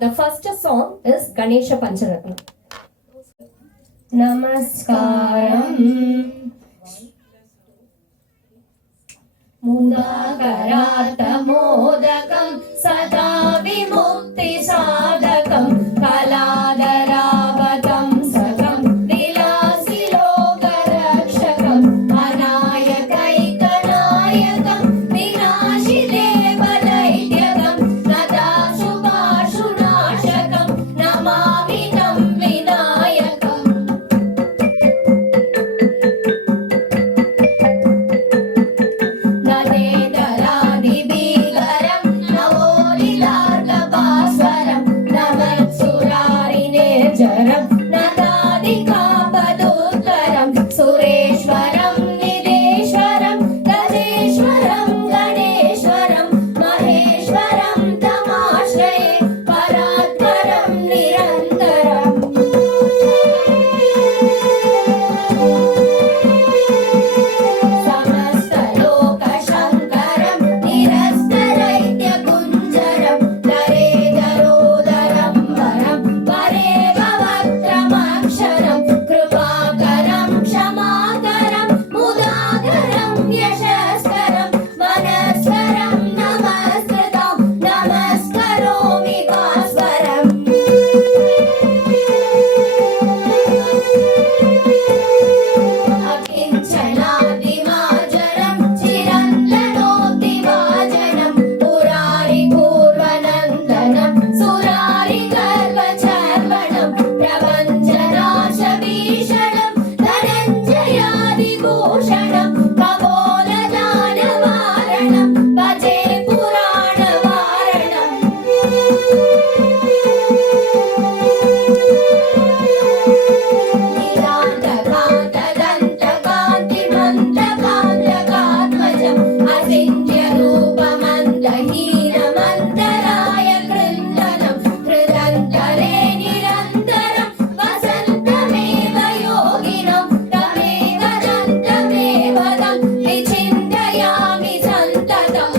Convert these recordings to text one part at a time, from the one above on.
The first song is Ganesha Pancharatna. Namaskaram Mudakaratta modakam sada vimukti sadakam kaladarabatam sakam vilasi lokarakshakam anayakaikanayakam vinashidevadaityakam nadashubashunashakam namami nam vinayakam. Jaram nadadi kapaduttaram sureshwaram nideshwaram gajeshwaram ganeshwaram maheshwaram tamashraye paratvaram nirantaram. Samasta loka shankaram nirastaraitya kunjaram daredarodaram varam pare Aksharam Krupakaram Shamakaram Mudagaram Yashaskaram Manaskaram Namaskritam Namaskaromi Bhaswaram. Akinchanaadimajaram Chiranlanodivajanam Purari Purvanandanam Surari Garvacharvanam Pravanjanashabhishanam Dhananjayadibhushanam Kapoladhanavaranam Bhaje Puranavaranam. Nilantakantadantakantakatmajam Asindya Rupamandaheenamantaraaya Krindanam Hridantare Nirantaram Vasantameva Yoginam Tameva Jantamevadam Vichindayami Santatam.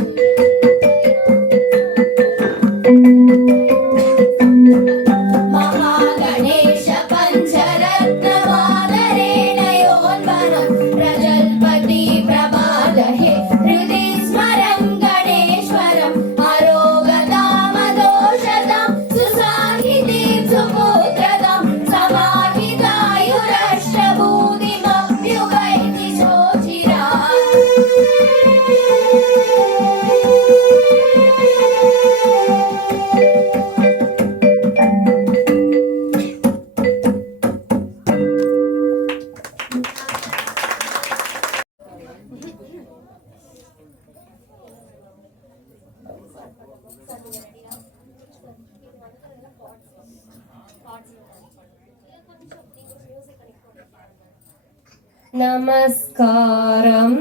Mahaganesha Pancharatna Vadarena Yonvanam Prajalpati Prabhadahe Hridi Smaram Ganeshwaram Arogadamadoshadam Susahidip Suputradam Samahidayurashtrabhudimapyugaiti Shochirat. Namaskaram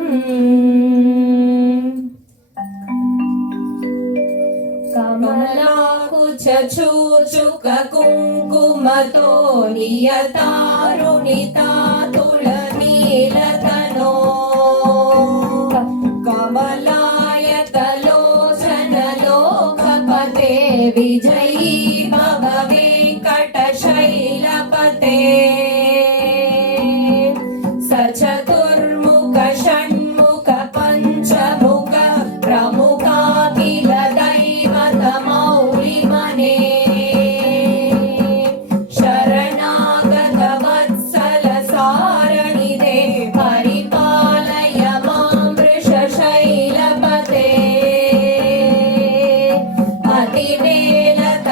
Kamalakucha chuchuka kunkumato niyatarunita tulanilatano Kamalayatalochana विजयी भव वेङ्कटशैलपते सचतुर्मुख षण्मुख पञ्चमुख प्रमुखाखिल दैवत मौलिमने शरणागत वत्सल सारणिदे परिपालय मां वृषशैलपते अतिवेलत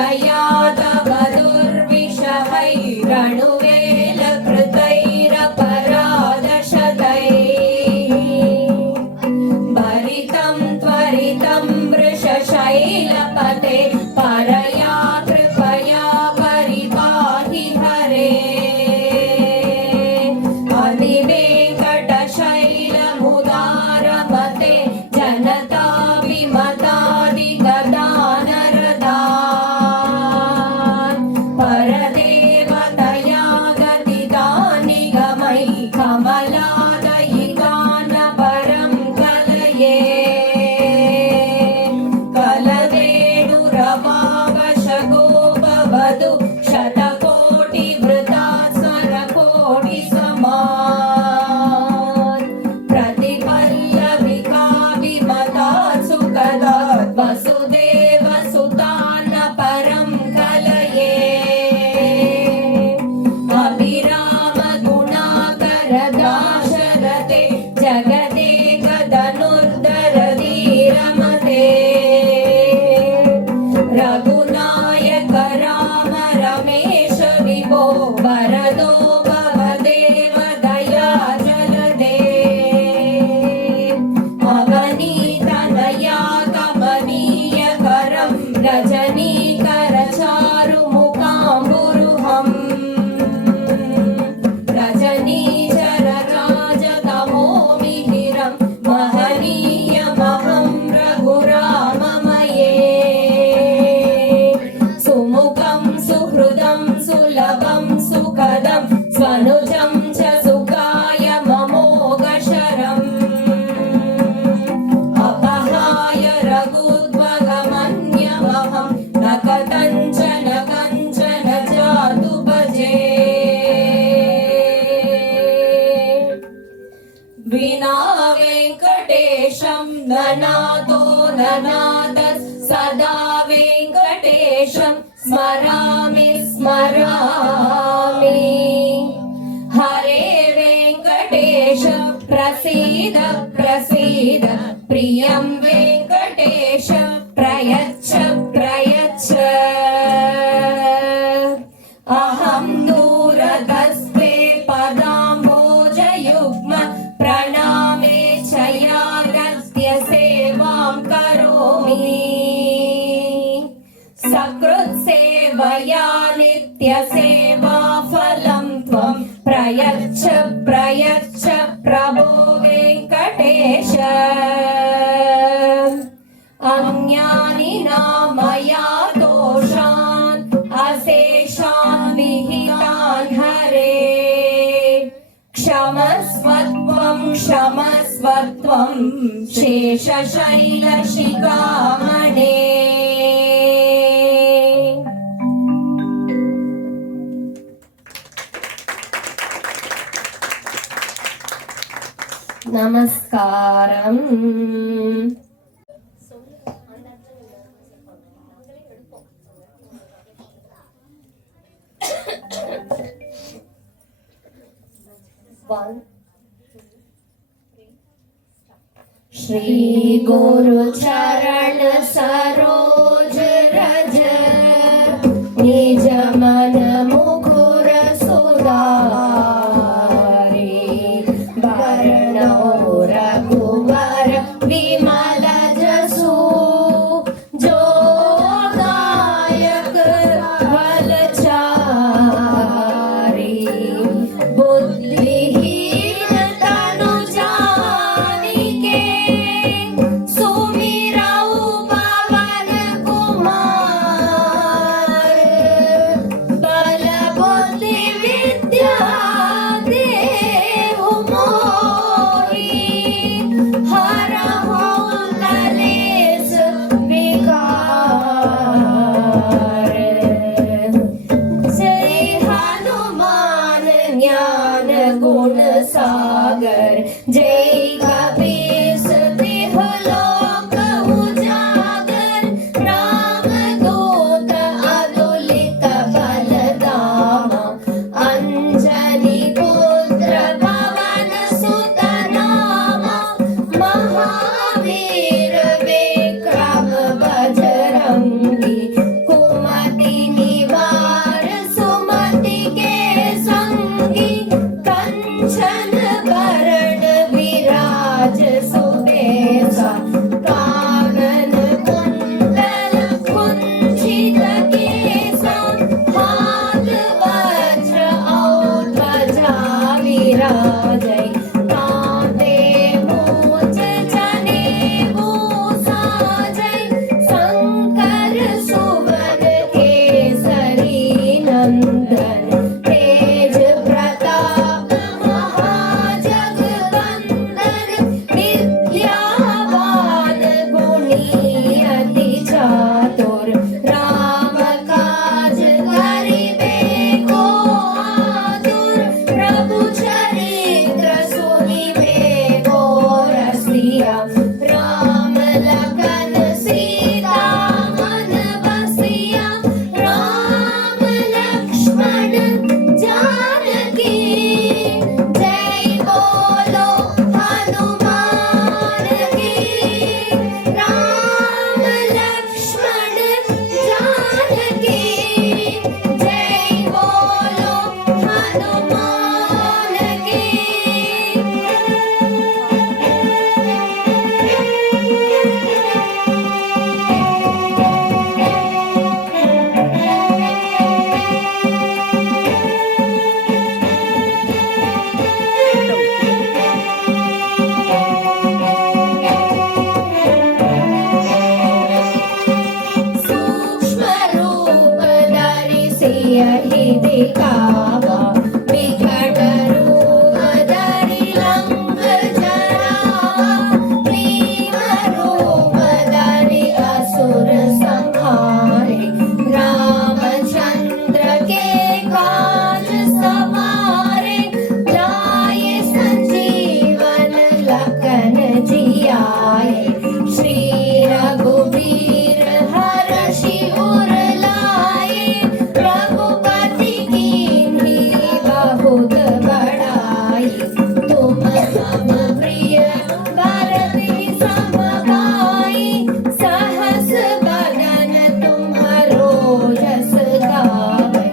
वधु शतकोटि वृतात् स्वरकोटि समात् प्रतिपल्लविका विमतात् सुखदात् वसुदेव सुतान् परं कलये अभिराम गुणाकर दाशरथे जगदेक धनुर्धर धीरमते रघुनायक राम रमेश विभो वरदो भवदेव दया जलदे अवनीतनया कमनीय करं रजनीकर चारुमुखाम्बुरुहम् रजनीचर राजतमो मिहिरं महनीयमहं रघुराममये सुमुखं सुहृदं सुलभं सुखदं स्वनुजं च सुखाय ममोघशरम् अपहाय रघुद्वगमन्यमहं न कथञ्चन कञ्चन जातु भजे विना वेङ्कटेशं ननातो ननादः सदा वेङ्कटेशं स्मरामि स्मरामि हरे वेङ्कटेश प्रसीद प्रसीद प्रियं वेङ्कटेश प्रयच्छ प्रयच्छ अहं दूरतस्ते पदाम्भोजयुग्म प्रणामे चयागत्य सेवां करोमि सकृत्सेवया नित्यसेवाफलं त्वं प्रयच्छ प्रयच्छ प्रभो वेङ्कटेश अन्यानि मया दोषान् अशेषान् विहितान् हरे क्षमस्वत्वं क्षमस्वत्वं शेषशैलशिखामणे नमस्कारम् श्री गुरु चरण सरोज रज निज मन मुकुर सुधारे वरणो रघुवर विमल जसु जो दायक फलचारी बुद्धिहीन तनु जानिके सुमिरऊ पवन कुमार यही दिखावा विकट रूप धरि लंक जरावा भीम रूप धरि असुर संहारे रामचंद्र के काज सवारे लाए संजीवन लखन जियाए श्री रघुबीर हरषि उर लाए रघुपति कीन्ही बहुत बड़ाई तुम मम प्रिय भरति सम भाई सहस बदन तुम्हरो जस गावै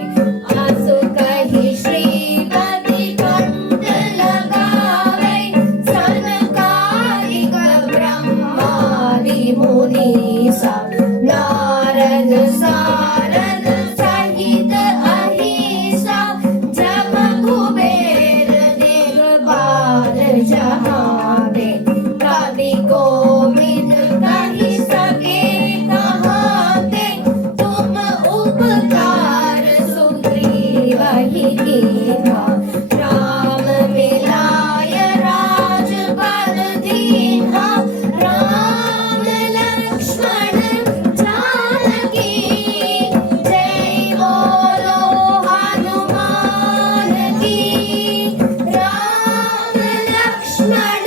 आसु कहि श्रीपति कंठ लगावै सनकादिक ब्रह्मादि मुनीसा नारद सारद सहित अहिसा जम कुबेर दिगपाल जहाने कवि कोविद कहि सके कहाते तुम उपकार सुग्रीव ही कीन्हा राम मिलाय राजपद दीन्हा राम लक्ष्मण जानकी जय बोलो हनुमान की राम लक्ष्मण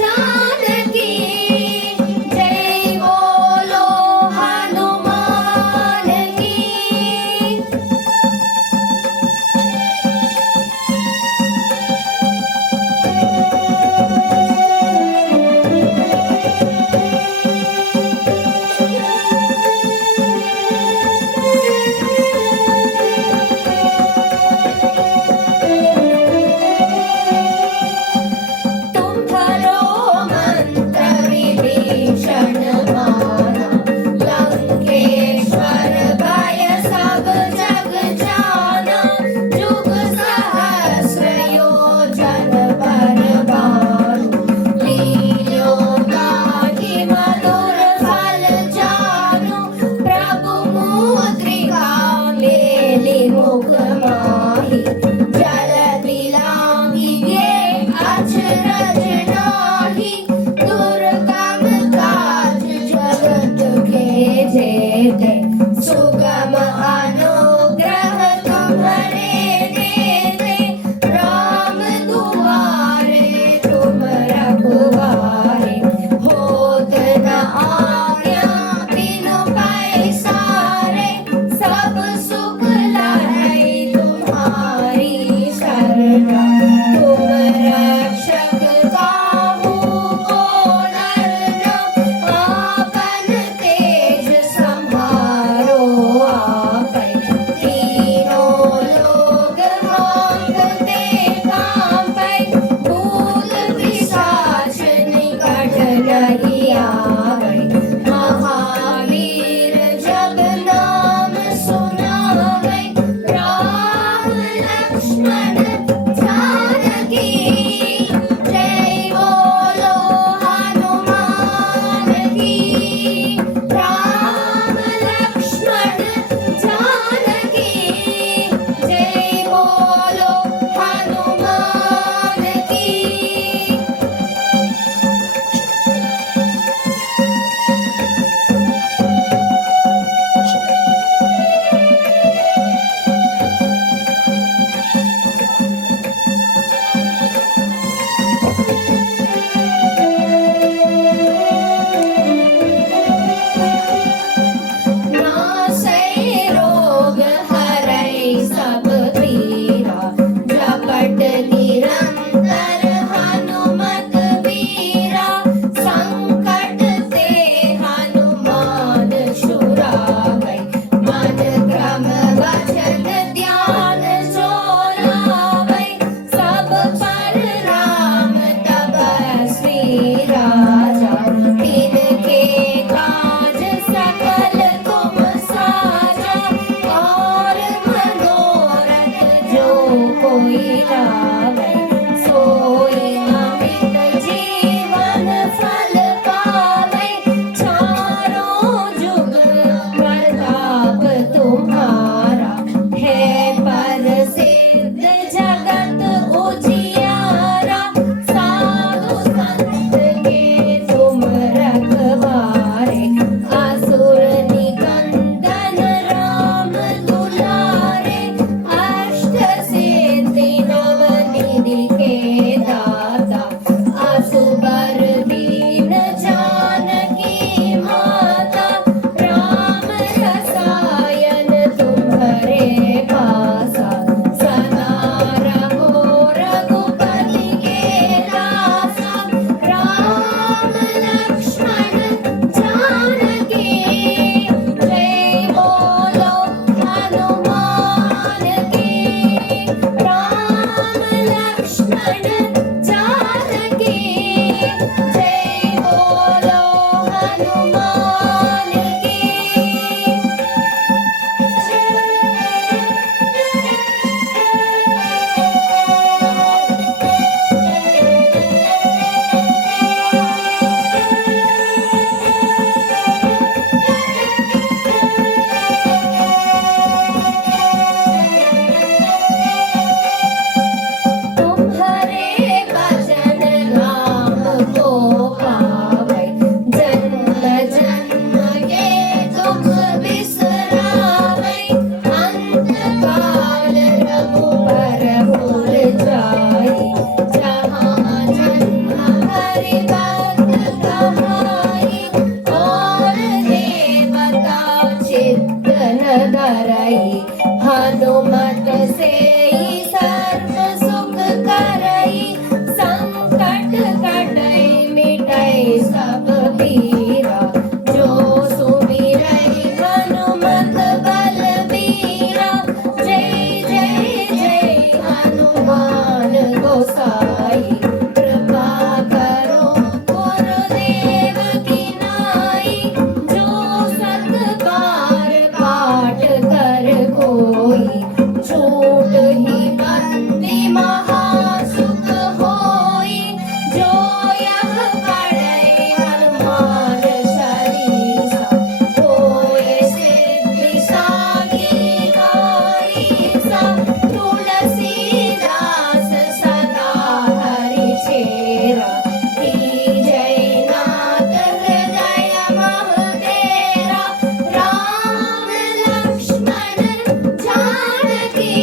जानकी जय बोलो हनुमान की। तुम्हारो मंत्र विभीषण माना लंकेश्वर भय सब जग जाना जुग सहस्र योजन पर भानु लील्यो गाहि मधुर फल जानु प्रभु मुद्रिका मेलि मुख माहि जलधि लांघि गे अचरज नाही दुर्गम काज जगत के जेते सुगम अनुग्रह तुम्हरे देते राम दुआरे तुम रखवारे होत न आज्ञा बिनु पैसारे सब सुख लहै तुम्हारी शरणा तुम रक्षक काहू को डरना आपन तेज संहारो आपै तीनों लोग हांकते कांपै भूत पिशाच निकट नहीं आवै महावीर जब नाम सुनावै राम लक्ष्मण जानकी जय बोलो हनुमान की राम लक्ष्मण जानकी जय बोलो हनुमान की। नासै रोग हरै सब पीरा जपत निरंतर हनुमत बीरा संकट ते हनुमान छुड़ावै मन क्रम वचन ध्यान जो लावै सब पर राम तपस्वी राजा तिनके काज सकल तुम साजा और मनोरथ जो कोई लावै सोई अमित जीवन फल पावै चारों जुग प्रताप तुम्हारा है हनुमत से सर्व सुख करई, संकट कटई मिटई सब पीरा। जो सुमिरई हनुमत बलबीरा, जय जय जय हनुमान गोसाई। कृपा करो गुरुदेव की नाई, जो सत बार पाठ कर कोई, छूट ही बंदी महासुख होई। जो यह पढ़ै हनुमान चालीसा, होय सिद्धि साखी गौरीसा। तुलसीदास सदा हरि चेरा, कीजय नाथ हृदय मह डेरा। राम लक्ष्मण जानकी,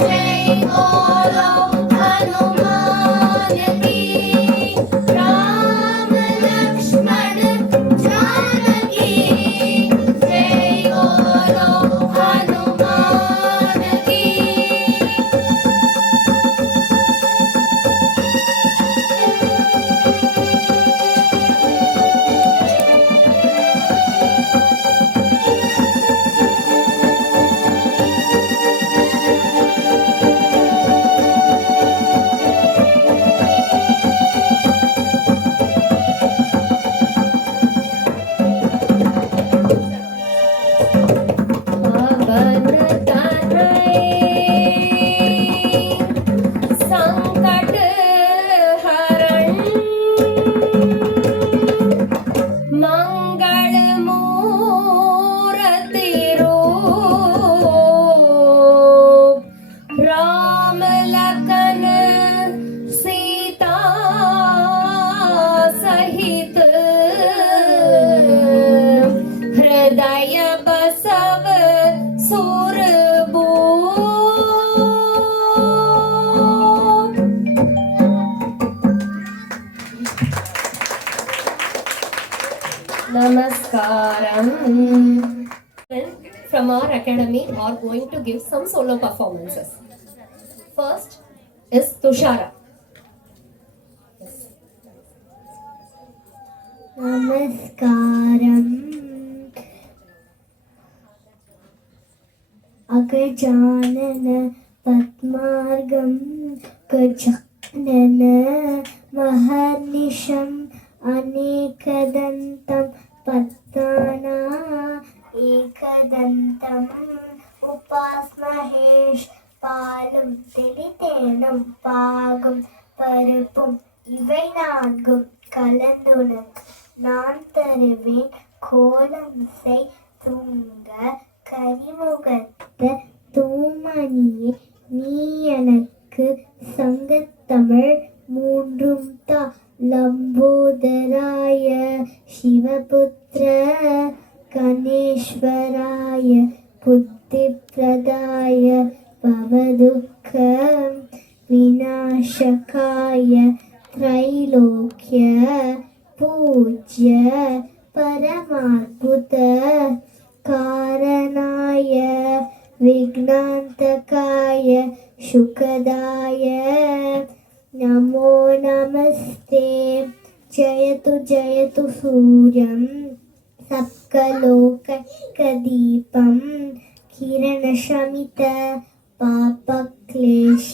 जय बोलो हनुमान की। राम लक्ष्मण जानकी, जय बोलो हनुमान की। पवन तनय संकट हरण, मंगल मूर्ति रूप। राम लखन सीता सहित, हृदय Basava सुरभूप। Namaskaram. From our academy are going to give some solo performances. First is Tushara. नमस्कारम् अगजानन पद्मार्गं Gajanan महर्निशम् अनेकदन्तं पद्मनाएकदन्तम् उपास्महेश பாலும் தெளிதேனும் பாகும் பருப்பும் இவை நான்கும் கலந்துனக்கு நான் தருவேன் கோலம் செய் தூங்க கரிமுகத்த தூமணியே நீ எனக்கு சங்கத்தமிழ் மூன்றும் தா லம்போதராய சிவபுத்திர கணேஸ்வராய புத்திப்ரதாய பவதுக்க विनाशकाय त्रैलोक्य पूज्य परमाद्भुत कारणाय विघ्नान्तकाय सुखदाय नमो नमस्ते। जयतु जयतु सूर्यं सप्तलोकैकदीपं किरणशमित पापक्लेश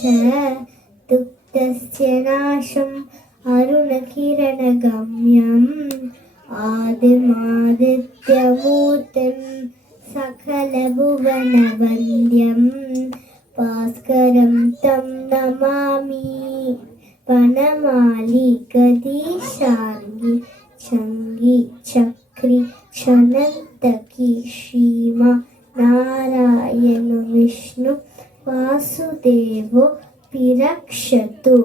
दुःखस्य नाशम् अरुणकिरणगम्यम् आदिमादित्यमूर्तिं सकलभुवनवन्द्यं भास्करं तं नमामि। वनमाली गदीशार्ङ्गी चङ्गी चक्री चनन्तकी श्रीमा नारायण विष्णु वासुदेवो विरक्षतु।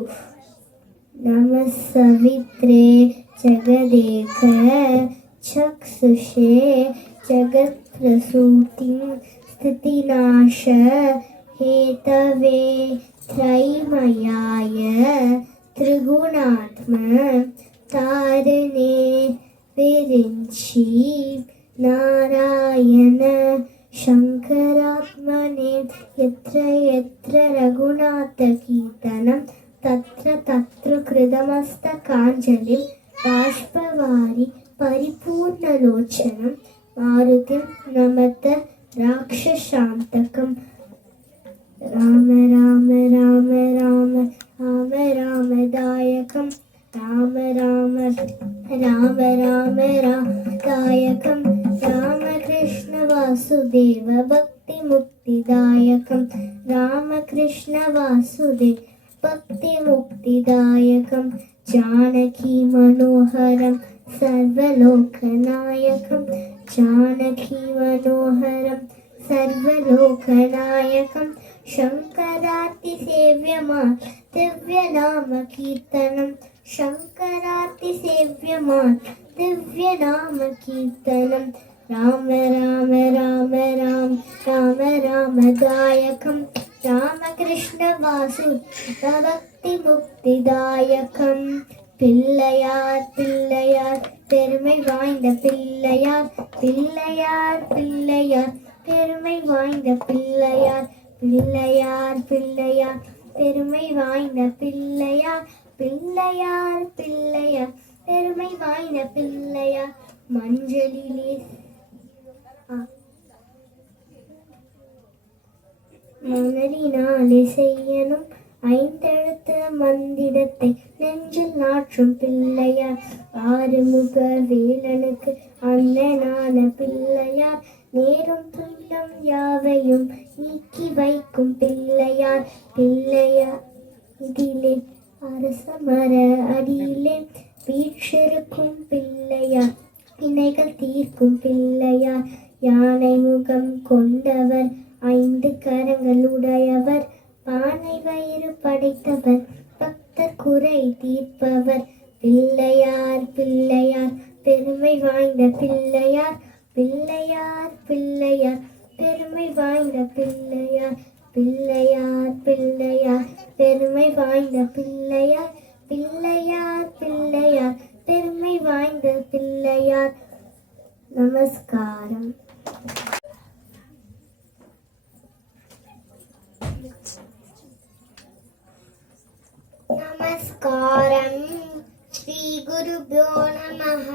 नमः सवित्रे जगदेक चक्षुषे जगत्प्रसूतिं स्थितिनाश हेतवे त्रैमयाय त्रिगुणात्म तारणे विरिञ्चि नारायण शङ्करात्मने यत्र यत्र रघुनाथकीर्तनं तत्र तत्र कृतमस्तकाञ्जलिं बाष्पवारि परिपूर्णलोचनं मारुतिं नमत राक्षसान्तकम् राम राम राम राम राम रामदायकं राम राम राम राम रामदायकं रामकृष्ण वासुदेव भक्तिमुक्तिदायकं रामकृष्ण वासुदेव भक्तिमुक्तिदायकं जानकी मनोहरं सर्वलोकनायकं जानकी मनोहरं सर्वलोकनायकं शङ्करातिसेव्यमान् दिव्यनामकीर्तनं शङ्करातिसेव्यमान् दिव्यनामकीर्तनं राम राम राम राम राम रामदायकं रामकृष्ण वासुदेव भक्तिमुक्तिदायकं பிள்ளையார் பிள்ளையார் பெருமை வாய்ந்த பிள்ளையார் பிள்ளையார் பிள்ளையார் பெருமை வாய்ந்த பிள்ளையார் பிள்ளையார் பிள்ளையார் பெருமை வாய்ந்த பிள்ளையார் பிள்ளையார் பிள்ளையார் பெருமை வாய்ந்த பிள்ளையார் மஞ்சளிலே மணலினாலே செய்யணும் ஐந்தெழுத்த மந்திரத்தை நெஞ்சில் நாற்றும் பிள்ளையார் ஆறுமுக வேலனுக்கு அண்ணனான பிள்ளையார் நேரும் துன்பம் யாவையும் நீக்கி வைக்கும் பிள்ளையார் பிள்ளையார் இதிலே அரச மர அடியிலே வீற்றிருக்கும் பிள்ளையார் வினைகள் தீர்க்கும் பிள்ளையார் யானை முகம் கொண்டவர் ஐந்து கரங்களுடையவர் பானை வயிறு படைத்தவர் பக்தர் குறை தீர்ப்பவர் பிள்ளையார் பிள்ளையார் பெருமை வாய்ந்த பிள்ளையார் பிள்ளையார் பிள்ளையார் பெருமை வாய்ந்த பிள்ளையார் பிள்ளையார் பிள்ளையார் பெருமை வாய்ந்த பிள்ளையார் பிள்ளையார் பிள்ளையார் பெருமை வாய்ந்த பிள்ளையார் நமஸ்காரம். நமஸ்காரம். ஸ்ரீ குருப்யோ நமஹ.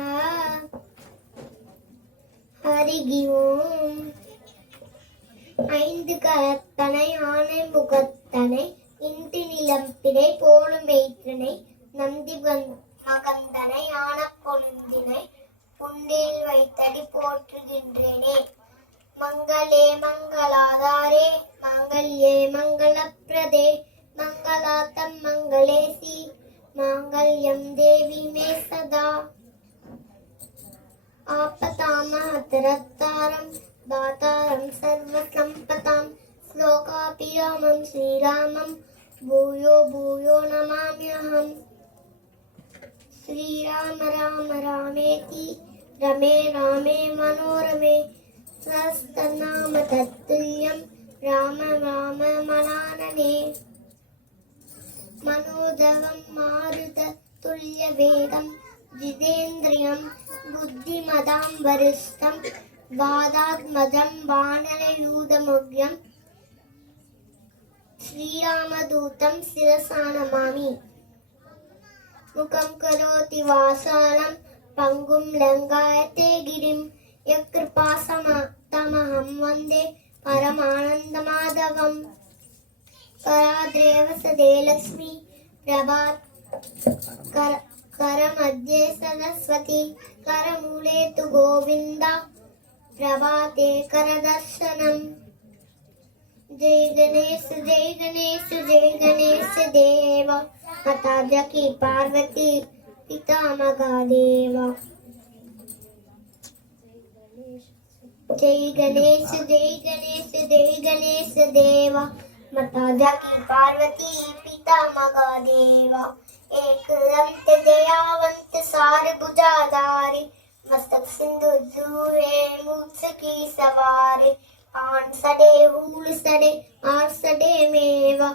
ஹரிகி ஓம். ஐந்து கரத்தனை ஆனை முகத்தனை இன்று நிலம்பினை போலும் எய்ற்றனை நந்தி மகந்தனை ஆன கொழுந்தினை புண்டேல் வைத்தடி போற்றுகின்றேனே. மங்களே மங்களாதாரே மங்கள்யே மங்களப்ரதே மங்களாத்தம் மங்களேசி மாங்கல்யம் தேவி மே சதா. आपतामहतरत्तारं दातारं सर्वसम्पदां श्लोकाभिरामं श्रीरामं भूयो भूयो नमाम्यहम्. श्रीराम राम रामेति रमे रामे मनोरमे स्वस्तनाम तत्तुल्यं राम राम मनानने. मनोजवं मारुत तुल्यवेगं जितेन्द्रियं बुद्धिमदां वरिष्ठं वादात्मजं वानरयूथमुख्यं श्रीरामदूतं शिरसा नमामि. मुखं करोति वाचालं पङ्गुं लङ्घयते गिरिं यत्कृपातमहं वन्दे परमानन्दमाधवम्. कराद्रेव सदे लक्ष्मी प्रभात् करमध्ये सरस्वती करमूले तु गोविन्दा प्रभाते करदर्शनम्. जय गणेश जय गणेश जय गणेश देव माता जकी पार्वती पिता महादेव. जय गणेश जय गणेश जय गणेश देव माता जकी पार्वती पिता महादेव. एक दंत दयावंत सार भुजाधारी मस्तक सिंधु जूरे मूछ की सवारी आन सडे हूल सडे आर सडे मेवा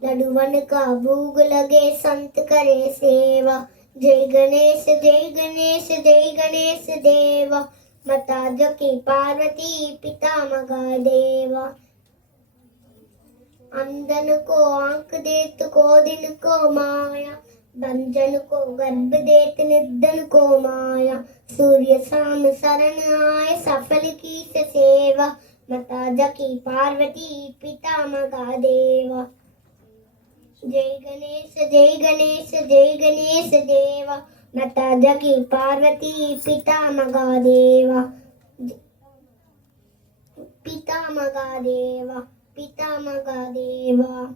लडुवन का भूग लगे संत करे सेवा. जय गणेश जय गणेश जय गणेश देवा माता जकी पार्वती पिता मगा देवा अंधन को आंख देत को दिन को माया बंजन को गर्भ देत निर्धन को माया सूर्य शाम शरण आए सफल की से सेवा माता जकी पार्वती पिता मगा देवा जय गणेश जय गणेश जय गणेश देवा माता जकी पार्वती पिता मगा देवा पिता मगा देवा पिता मगा देवा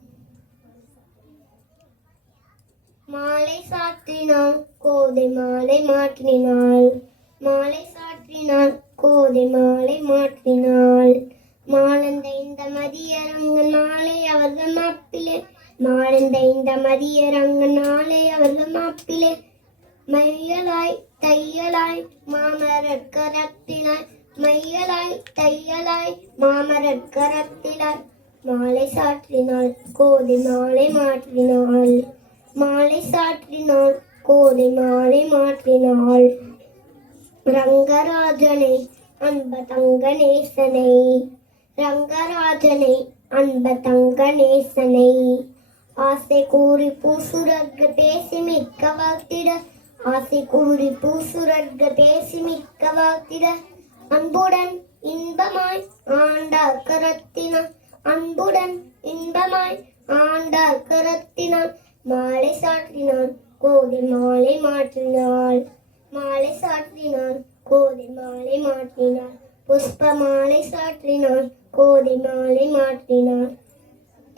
மாலை சாற்றினாள் கோதை மாலை மாற்றினாள் மாலை சாற்றினாள் கோதை மாலை மாற்றினாள் மாலந்த இந்த மதியரங்க நாளை அவர்கள் மாப்பிலே மாலந்த இந்த மதியரங்க நாளை அவர்கள் மாப்பிலே மையலாய் தையலாய் மாமரர் கரத்தினாய் மையலாய் தையலாய் மாமரர் கரத்தினாய் மாலை சாற்றினாள் கோதை மாலை மாற்றினாள் மாலை சாற்றினாள் கோதை மாலை மாற்றினாள் ரங்கராஜனை அன்ப தங்கநேசனை ரங்கராஜனை அன்ப தங்கநேசனை ஆசை கூறி பூசுரர்க பேசி மிக்க வாழ்த்திட ஆசை கூறி பூசுரர்க பேசி மிக்க வாழ்த்திட அன்புடன் இன்பமாய் ஆண்டார் கரத்தினார் அன்புடன் இன்பமாய் ஆண்டார் கரத்தினார் மாலை சாற்றினாள் கோதை மாலை மாற்றினாள் மாலை சாற்றினாள் கோதை மாலை மாற்றினாள் புஷ்ப மாலை சாற்றினாள் கோதை மாலை மாற்றினாள்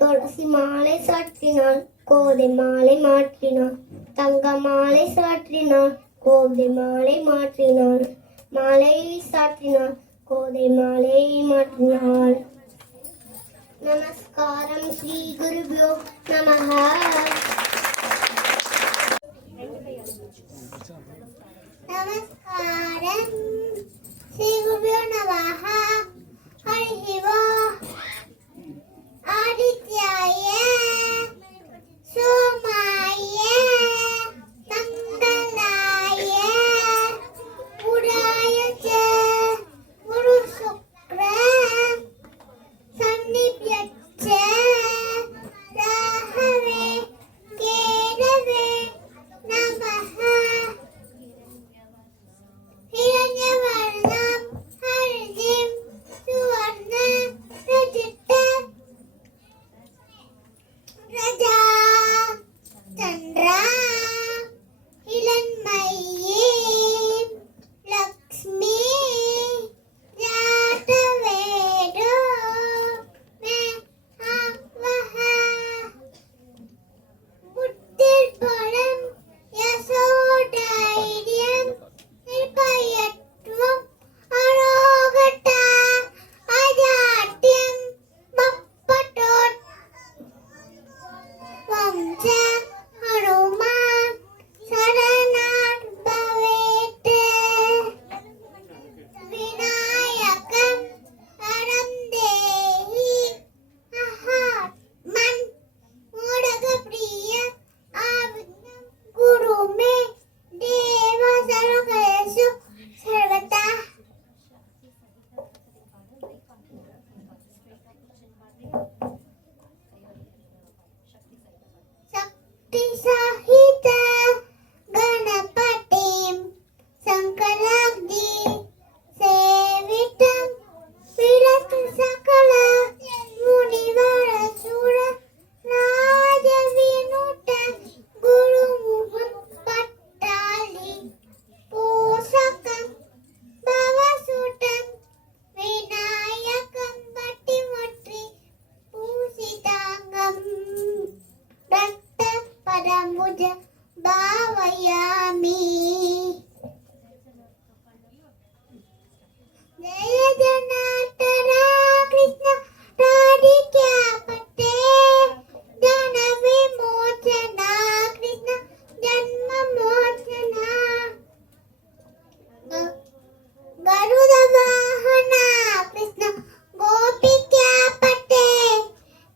துளசி மாலை சாற்றினாள் கோதை மாலை மாற்றினாள் தங்க மாலை சாற்றினாள் கோதை மாலை மாற்றினாள் மாலை சாற்றினாள் கோதை மாலை மாற்றினாள் நமஸ்காரம் ஸ்ரீ குருபியோ நமஹ नमस्कारं श्री गुरुभ्यो नमः हरिः ओम् आदित्याय सोमाय मंगलाय बुधाय च गुरुशुक्र सन्निभ्यश्च राहवे केतवे नमः हिरण्यवर्णं हरिं सुवर्ण रजत रजा चन्द्रा हिरण्मयी लक्ष्मी जातवेदो मे वः बुद्धिर्बलं यशोधैर्यं निर्भयत्वम् अरोगता अजाड्यं बप्पटोत् वंश हनुमान् शरणात् भवेत् विनायकं वरं देहि अहात्मन् मोदकप्रिय आविघ्नं कुरु मे देव सर्वकार्येषु सर्वदा शक्तिसहित गणपतिं शङ्कराब्दि सेवितं विरत सकल मुनिवरसुर राजविनुत गुरुमुखं पट्टालि पोषकं भवसुतं विनायकं वटिमट्रि पूषिताङ्गं रक्तपदम्बुज भावयामि जय जनार्दना कृष्ण राधिकापते जनविमोचना कृष्ण जन्ममोचना गरुडवाहना कृष्ण गोपिकापते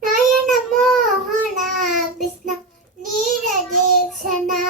नयनमोहना कृष्ण नीरदेक्षणा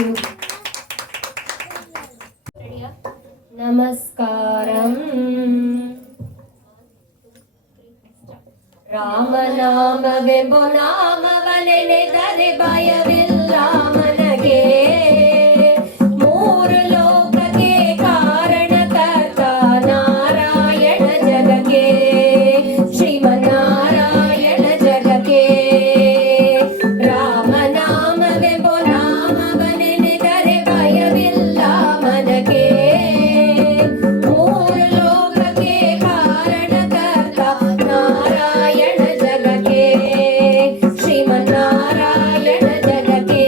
you. Namaskaram. ರಾಮನಾಮವೆಂಬ ನಾಮವನೆನೆದರೆ ಭಯವಿಲ್ಲ ಮನಗೆ. ಮೂರು ಲೋಕಕ್ಕೆ ಕಾರಣಕರ್ತ ನಾರಾಯಣ ಜಗಕ್ಕೆ, ಶ್ರೀಮನ್ನಾರಾಯಣ ಜಗಕ್ಕೆ. ರಾಮನಾಮವೆಂಬ ನಾಮವನೆನೆದರೆ ಭಯವಿಲ್ಲ ಮನಗೆ. ಮೂರು ಲೋಕಕ್ಕೆ ಕಾರಣಕರ್ತ ನಾರಾಯಣ ಜಗಕ್ಕೆ, ಶ್ರೀಮನ್ನಾರಾಯಣ ಜಗಕ್ಕೆ.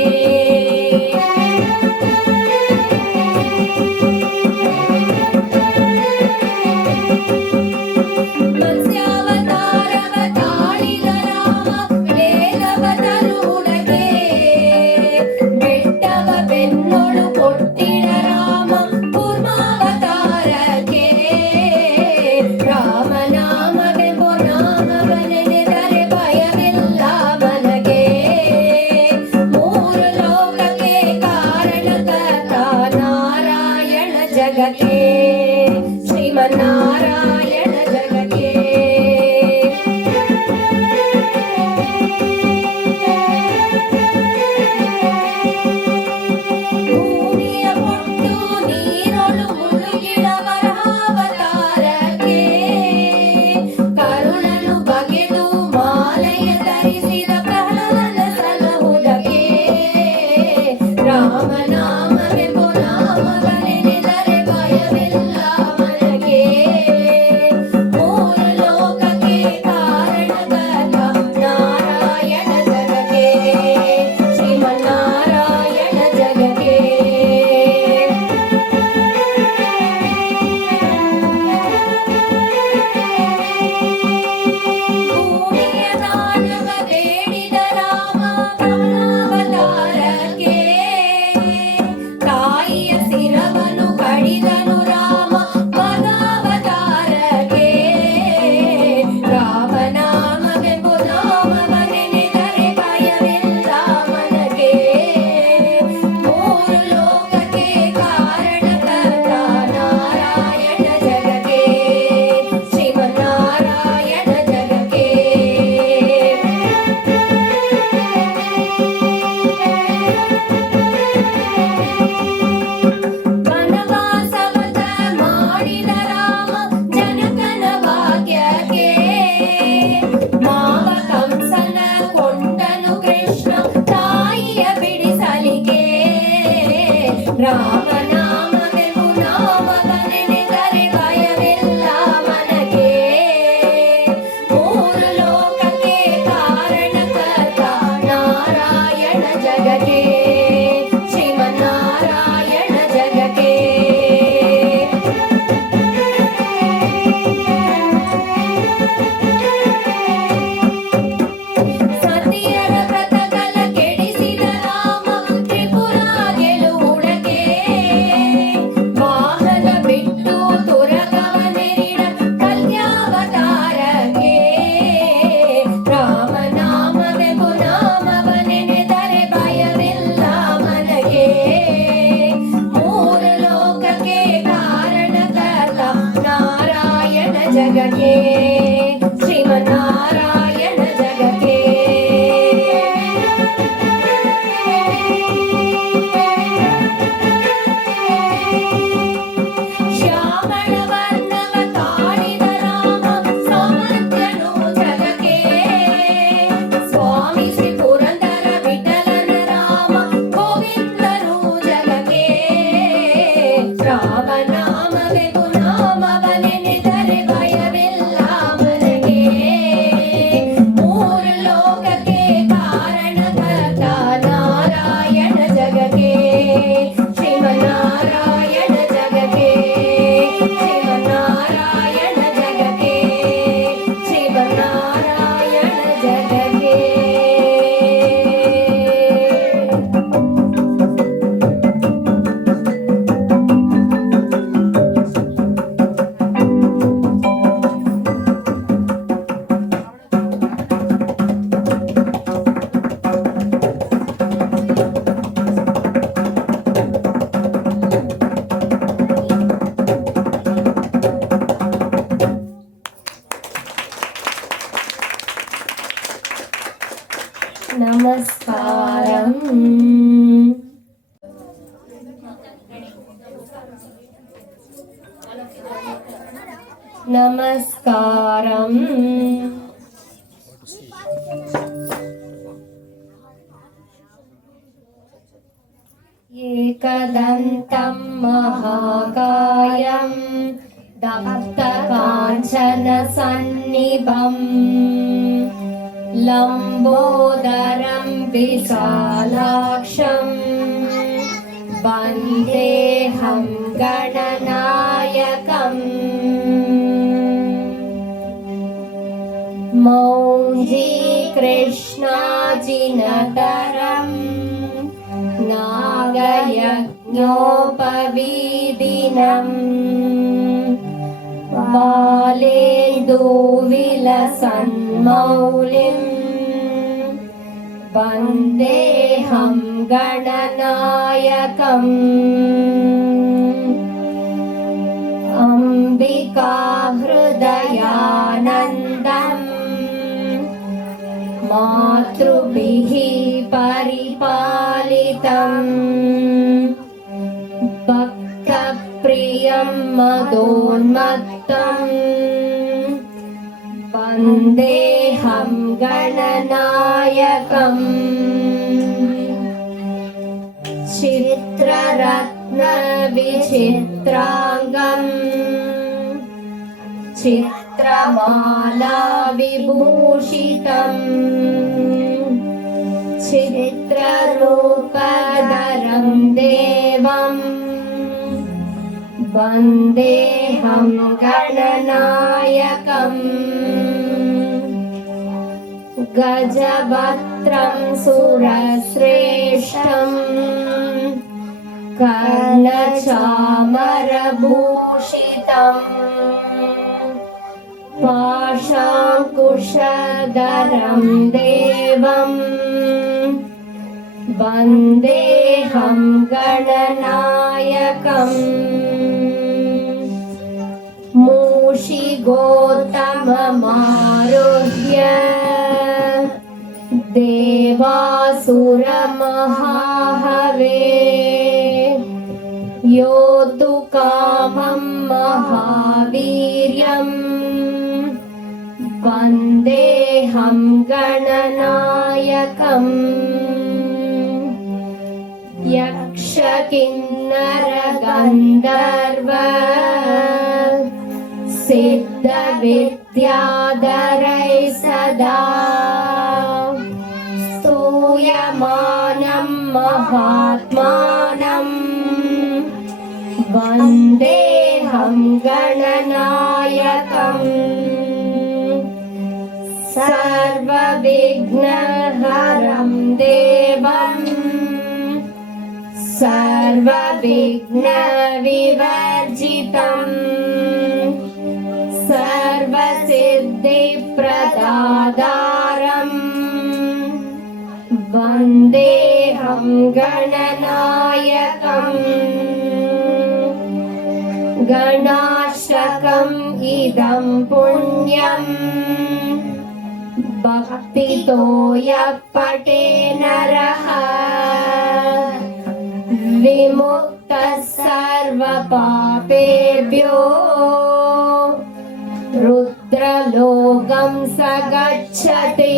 ಮತ್ಸ್ಯಾವತಾರವ ತಾಳಿದ ರಾಮ ವೇದವ ತರುಣಗೆ, ಬೆಟ್ಟವ ಬೆನ್ನೊಳು ಕೊಟ್ಟಿಡ ರಾಮ ಕೂರ್ಮಾವತಾರಕ್ಕೆ. ರಾಮನಾಮವೆಂಬ ನಾಮವನೆನೆದರೆ ಭಯವಿಲ್ಲ ಮನಗೆ. ಮೂರು ಲೋಕಕ್ಕೆ ಕಾರಣಕರ್ತ ನಾರಾಯಣ ಜಗಕ್ಕೆ, ಶ್ರೀಮನ್ನಾರಾಯಣ ಜಗಕ್ಕೆ. ಭೂಮಿಯ ಪೊಟ್ಟು ನೀರೊಳು ಮುಳುಗಿಡ ವರಾವತಾರಕ್ಕೆ, ಕರುಣನು ಬಗೆದು ಮಾಲೆಯ ಧರಿಸಿದ ಪ್ರಹ್ಲಾದನ ಸಲಹುದಕ್ಕೆ. ರಾಮನಾಮವೆಂಬ ನಾಮವನೆನೆದರೆ ಭಯವಿಲ್ಲ ಮನಗೆ. ಮೂರು ಲೋಕಕ್ಕೆ ಕಾರಣಕರ್ತ ನಾರಾಯಣ ಜಗಕ್ಕೆ, ಶ್ರೀಮನ್ನಾರಾಯಣ ಜಗಕ್ಕೆ. ಭೂಮಿಯ ದಾನವ ಬೇಡಿದ ರಾಮ ಬ್ರಹ್ಮಾವತಾರಕ್ಕೆ, ತಾಯಿಯ ಶಿರವನ್ನು ಕಡಿದನು ರಾಮ ಮದಾವತಾರಕ್ಕೆ. ರಾಮನಾಮವೆಂಬ ನಾಮವನೆನೆದರೆ ಭಯವಿಲ್ಲ ಮನಗೆ. ಮೂರು ಲೋಕಕ್ಕೆ ಕಾರಣಕರ್ತ ನಾರಾಯಣ ಜಗಕ್ಕೆ, ಶ್ರೀಮನ್ನಾರಾಯಣ ಜಗಕ್ಕೆ. ವನವಾಸವತ ಮಾಡಿದ ರಾಮ ಜನಕನ ಭಾಗ್ಯಕ್ಕೆ, ಮಾವ ಕಂಸನ ಕೊಂಡನು ಕೃಷ್ಣ ತಾಯಿಯ ಬಿಡಿಸಲಿಗೆ. ರಾಮನಾಮವೆಂಬ ನಾಮವನೆನೆದರೆ ಭಯವಿಲ್ಲ ಮನಗೆ. ಮೂರು ಲೋಕಕ್ಕೆ ಕಾರಣಕರ್ತ ನಾರಾಯಣ ಜಗಕ್ಕೆ, ಶ್ರೀಮನ್ನಾರಾಯಣ ಜಗಕ್ಕೆ. ಸತಿಯರ ವ್ರತಗಳ ಕೆಡಿಸಿದ ರಾಮ ತ್ರಿಪುರ ಗೆಲುವುಡಕ್ಕೆ, ವಾಹನ ಬಿಟ್ಟು ತುರಗವನೆರಿಡ ಕಲ್ಯಾವತಾರಕ್ಕೆ. ರಾಮನಾಮವೆಂಬ ನಾಮವನೆನೆದರೆ ಭಯವಿಲ್ಲ ಮನಗೆ. ಮೂರು ಲೋಕಕ್ಕೆ ಕಾರಣಕರ್ತ ನಾರಾಯಣ ಜಗಕ್ಕೆ, ಶ್ರೀಮನ್ನಾರಾಯಣ ಜಗಕ್ಕೆ. ಶ್ಯಾಮಳ ವರ್ಣವ ತಾಳಿದ ರಾಮ ಸಾಮರ್ಥ್ಯನು ಜಗಕ್ಕೆ, ಸ್ವಾಮಿ ಶ್ರೀ ಪುರಂದರ ವಿಠಲನ ರಾಮ ಗೋವಿಂದನು ಜಗಕ್ಕೆ. ರಾಮನಾಮವೆಂಬ ನಾಮವನೆನೆದರೆ ಭಯವಿಲ್ಲ ಮನಗೆ. ಮೂರು ಲೋಕಕ್ಕೆ ಕಾರಣಕರ್ತ ನಾರಾಯಣ ಜಗಕ್ಕೆ, ಶ್ರೀಮನ್ನಾರಾಯಣ ಜಗಕ್ಕೆ, ಶ್ರೀಮನ್ನಾರಾಯಣ ಜಗಕ್ಕೆ, ಶ್ರೀಮನ್ನಾರಾಯಣ ಜಗಕ್ಕೆ. నమస్కారం. ఏకదంతం మహాకాయం దత్తకాంచన సన్నిభం లంబోదరం విశాలాక్షం వందేహం గణనాయకం. మౌంజీ కృష్ణాజినతరం నాగయజ్ఞోపవీదినం బాలేందువిలసన్మౌలిం వందేహం గణనాయకం. అంబికా హృదయానందం మాతృభిః పరిపాలితం భక్తప్రియం మదోన్మత్తం వందేహం గణనాయకం. చిత్రరత్న విచిత్రాంగం చిత్రమాలా విభూషితం చిత్రరూపధరం దేవం వందేహం గణనాయకం. గజవక్త్రం సురశ్రేష్టం కర్ణచామరభూషితం పాశాంకుశధరం దేవం వందేహం గణనాయకం. మూషిగోతమమారుహ్య దేవాసురమహాహవే యోతు కామం మహావీర్యం వందేహం గణనాయకం. యక్ష కిన్నర గంధర్వ సిద్ధ విద్యాధరై సదా స్తూయమానం మహాత్మానం వందేహం గణనాయకం. సర్వవిఘ్నహరం దేవం సర్వవిఘ్నవివర్జితం సర్వసిద్ధిప్రదాదారం వందేహం గణనాయకం. గణాష్టకం ఇదం పుణ్యం భక్తితో యః పఠే నరః విముక్తః సర్వపాపేభ్యో రుద్రలోకం సగచ్చతి.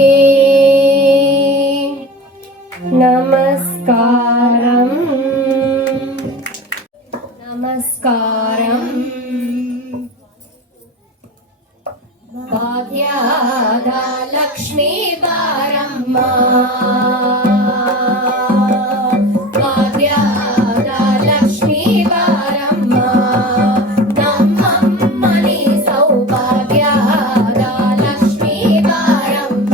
నమస్కారం. నమస్కారం. భాగ్యద లక్ష్మీ బారమ్మ భాగ్యద లక్ష్మీ బారమ్మ నమ్మమ్మని సౌభాగ్యద లక్ష్మీ బారమ్మ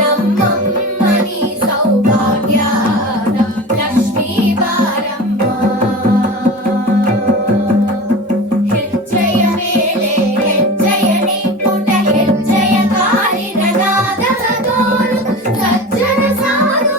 నమ్మమ్మని సౌభాగ్యద లక్ష్మీ బారమ్మ. ಹೆಜ್ಜೆಯ ಮೇಲೆ ಹೆಜ್ಜೆಯ ನಿಕ್ಕುಟ ಹೆಜ್ಜೆಯ ಕಾಲಿನ ನಾದದ ತೋರು ಸಜ್ಜನ ಸಾಧು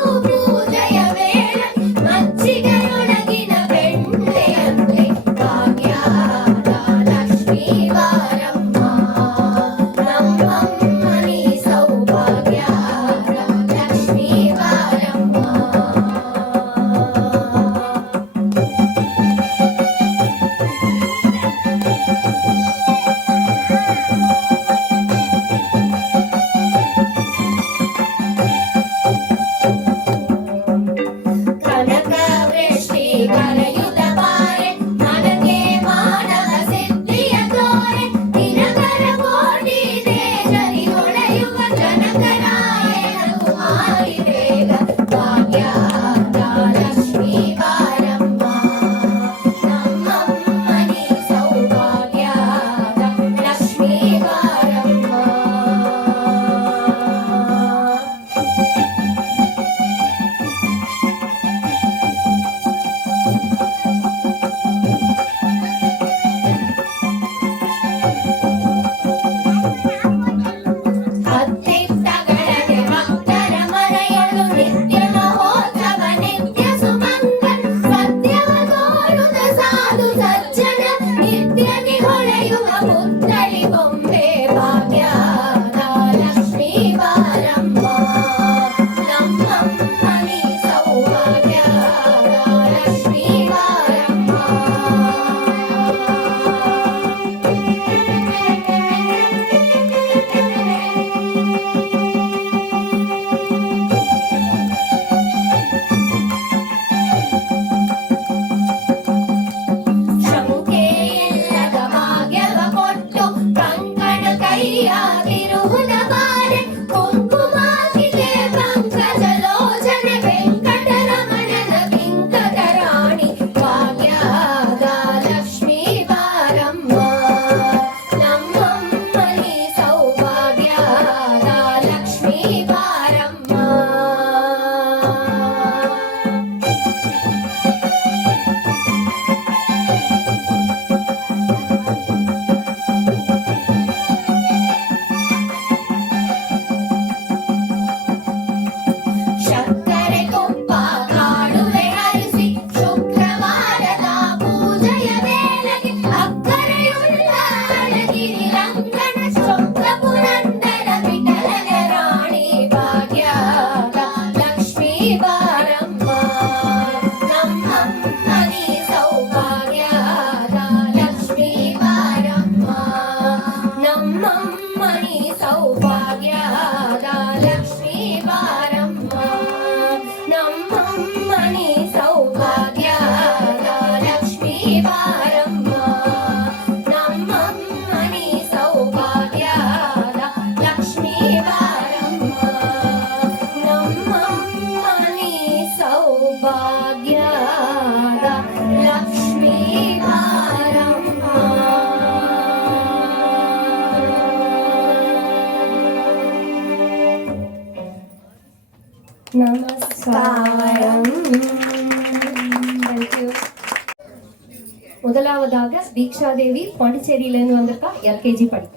முதலாவதாக தீக்ஷா தேவி பாண்டிச்சேரியிலேருந்து வந்திருக்கா, எல்கேஜி படிக்க.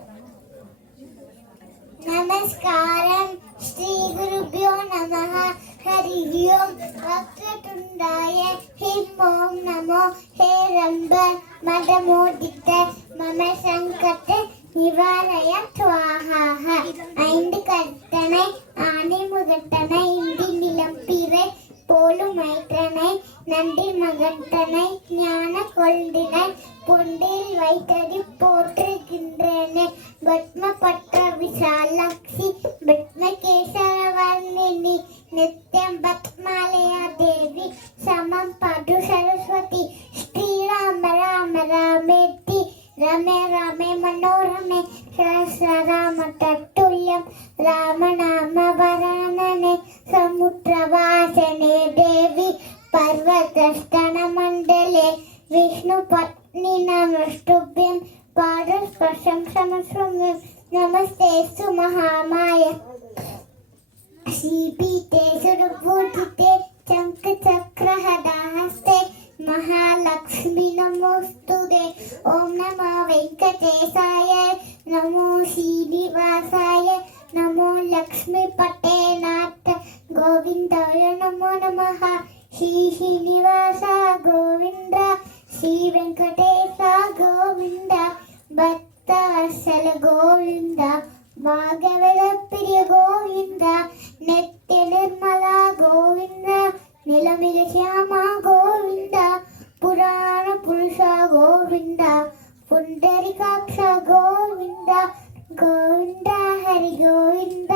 நமஸ்காரம். ஸ்ரீ குருபியோ நமஹ. ஹரி ஓம். வக்ரதுண்டாய ஹிம் ஓம் நமோ. ஹே ரம்ப மதமோதித மம சங்கட நிவாரய துவாஹாஹ. ஐந்து கர்த்தனை ஆனை முகட்டனை இந்தி நிலம் பிறை போலும் மைத்தனை நன்றி மகட்டனை ஞான கொள்தினை பொண்டில் வைத்தடி போற்றுகின்றனே. பத்ம பட்ட விசாலாட்சி பத்ம கேசரவர்ணினி நித்யம் பத்மாலயா தேவி சமம் படு சரஸ்வதி. ஸ்ரீராம ராம ராமேதி ரமே ரமே மனோரமே சஹஸ்ரநாம தத்துல்யம் ராமநாம வரானனே. समुद्रवासने देवी पर्वतस्तनमण्डले विष्णुपत्नी नमस्तुभ्यं पादस्पर्शं समस्वं नमस्तेऽस्तु महामाया. श्रीपीठे सुरपूजिते शङ्खचक्रहस्ते महालक्ष्मी नमोस्तुते. ॐ नमो वेङ्कटेशाय नमो श्रीनिवासाय नमो लक्ष्मीपते नाथ गोविंदाय नमो नमः. श्री श्रीनिवास गोविंद श्री वेंकटेश गोविंद भक्तवत्सल गोविंद भागवत प्रिय गोविंद नित्य निर्मला गोविंद नीलमिग श्यामा गोविंद पुराण पुरुष गोविंद पुंडरीकाक्ष गोविंद गोविंद हरि गोविंद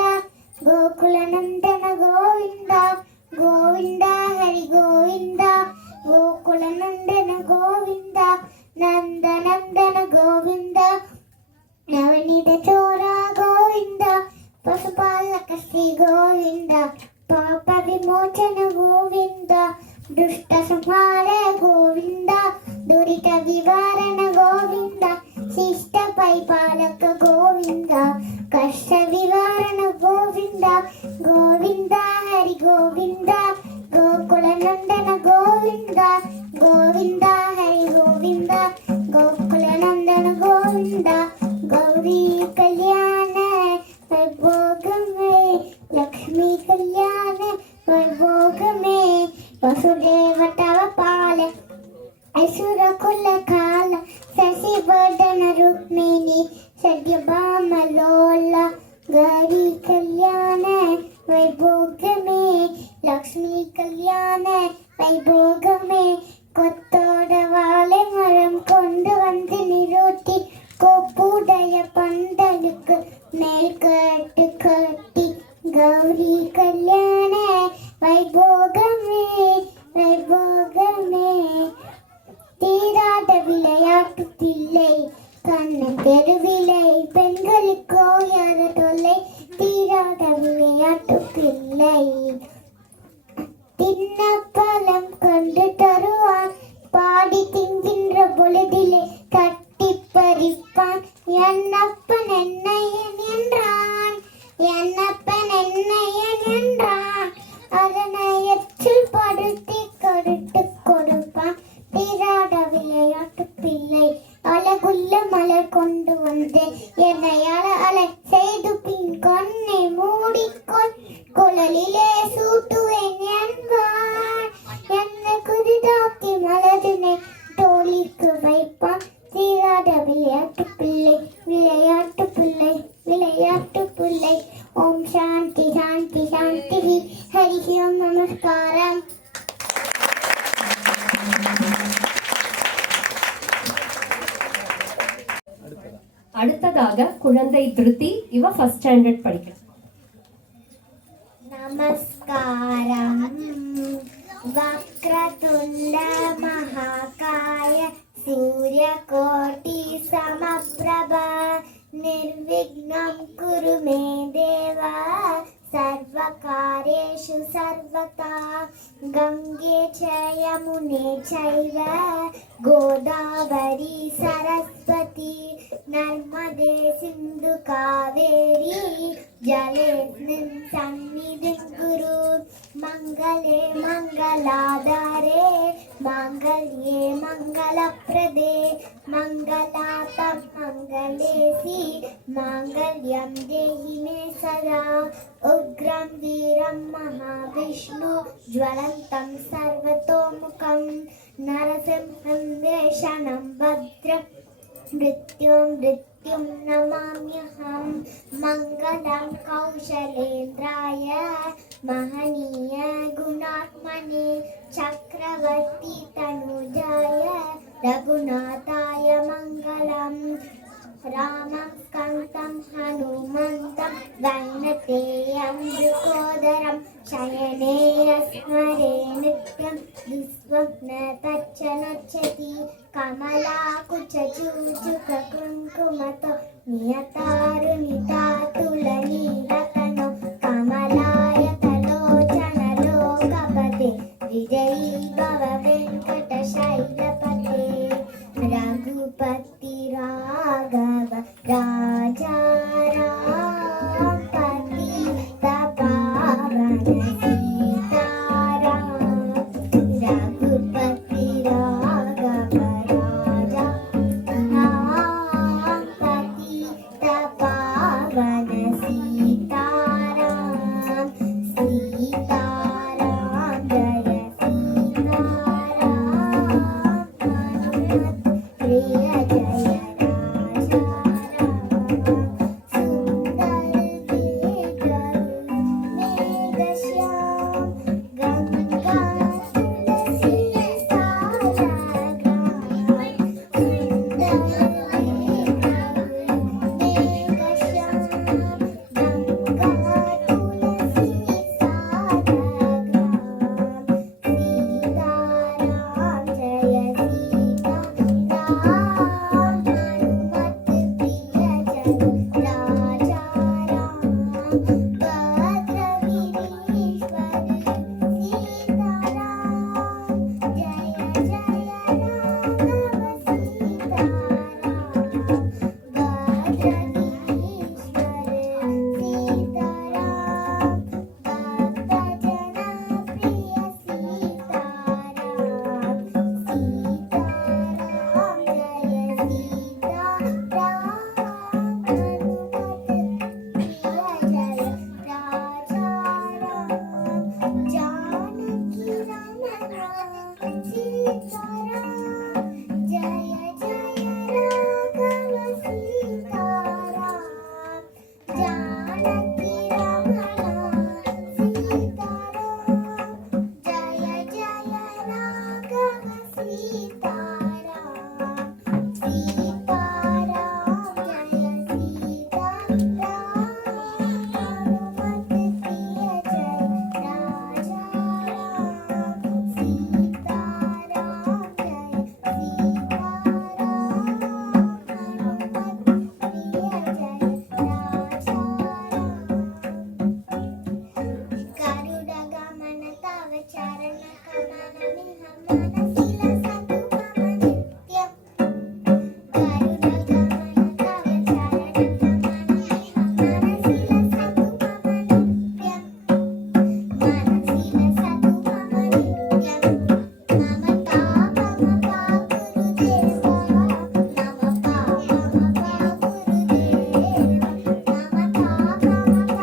गोकुलनंदन गोविंद गोविंद हरि गोविंद गोकुलनंदन गोविंद नंदनंदन गोविंद नवनीत चोरा गोविंद पशुपालक श्री गोविंद पाप विमोचन गोविंद दुष्ट संहार गोविंद दुरित विवारण गोविंद शिष्ट परिपालक गोविंद कष्ट विवारण गोविंद गोविंद हरि गोविंद गोकुलनंदन गोविंद गोविंद हरि गोविंद गोकुलनंदन गोविंद गौरी कल्याण वैभोग में लक्ष्मी कल्याण वैभोग में वसुदेव तव पाल असुर कुल काल शशिवर्धन रुक्मिणी सत्यभाम लोला गौरी कल्याण वैभोग में लक्ष्मी कल्याण वैभोग में கொத்தோட வாழை மரம் கொண்டு வந்து நிறுத்தி கொப்புடைய பந்தலுக்கு மேல் கட்டு கட்டி கௌரி கல்யாண வைபோகமே வைபோகமே. தீராத விளையாட்டு பிள்ளை கண்ணன் பெருவிலை பெண்களுக்கோ யார தொல்லை தீராத விளையாட்டு பிள்ளை. தின்ன பழம் கொண்டு தருவான் பாடி தின்கின்ற பொழுதிலே கட்டி பறிப்பான். என்னப்பன் என்னையன் என்றான் என்னப்பன் என்னையன் என்றான் அதனை எச்சில் படுத்தி கொடுத்து கொடுப்பான். தீராத விளையாட்டு பிள்ளை அழகுள்ள மலர் கொண்டு வந்து என்னை அலை செய்து பின் கண்ணை மூடிக்கொள் குழலிலே சூட்டுவேன் என்பான். என்னை குதிதாக்கி மலதினை தோழிக்கு வைப்பான். தீராத விளையாட்டு பிள்ளை விளையாட்டு பிள்ளை விளையாட்டு பிள்ளை. ஓம் சாந்தி சாந்தி சாந்தி. ஹரி ஓம் நமஸ்காரம். அடுத்ததாக குழந்தை திருத்தி, இவ ஃபர்ஸ்ட் ஸ்டாண்டர்ட் படிக்கிறா. நமஸ்காரம். வக்ரதுண்ட மகாகாய சூரியகோட்டி சமப்ரப निर्विघ्नं कुरु मे देव सर्वकार्येषु सर्वदा गंगे च यमुने चैव गोदावरी सरस्वती नर्मदे सिन्धु कावेरी जलेऽस्मिन् सन्निधिं कुरु मङ्गले मङ्गलाधारे माङ्गल्ये मङ्गलप्रदे मङ्गलातं मङ्गलेसि माङ्गल्यं देहि मे सदा उग्रं वीरं महाविष्णु ज्वलन्तं सर्वतोमुखं नरसिंहं देशनं भद्रं मृत्युं नमाम्यहं मङ्गलं कौशलेन्द्राय महनीय गुणात्मने चक्रवर्ती तनुजाय रघुनाथाय मङ्गलम् रामं स्कन्दं हनुमन्तं वैनतेयं मृकोदरं शयने स्मरे नित्यं विस्वप्न तच्च नच्छति कमलाकुचूचुककुङ्कुमतो नियतारुणितातुलनीलतनो कमलायतलोचनलोकपते विजयी भव वेङ्कटशैलपते रघुपति राघव राजा रामपति तपावन सीताराम रघुपति राघव राजा रामपति तपावन सीताराम सीताराम जय सीताराम प्रिय जय राजा सुंदर मेघश्याम गंगा तुलसी साराग्राम सुंदर मेघश्याम गंगा तुलसी साराग्राम सीताराम जय सीताराम हनुमत प्रिय जय राजा राम भद्रगिरीश्वर सीताराम जय जय राघव सीताराम भद्रगिरीश्वर सीताराम भक्तजना प्रिय सीताराम सीताराम जय सीताराम हनुमत प्रिय जय राजा राम जानकी रमण सीताराम जय जय राघव सीताराम जानकी रमण सीताराम जय जय राघव सीताराम सीताराम जय सीताराम हनुमत प्रिय जय राजा राम सीताराम जय सीताराम हनुमत प्रिय जय राजा राम गरुडगमन तव चरण कमल निहमन शिल सतु मम नित्यम् गरुडगमन तव चरण कमल निहमन शिल सतु मम नित्यम् मनसिल सतु मम नित्यम् मम पापम गुरुदेवा मम पापम गुरुदेवा मम पापम गुरुदेवा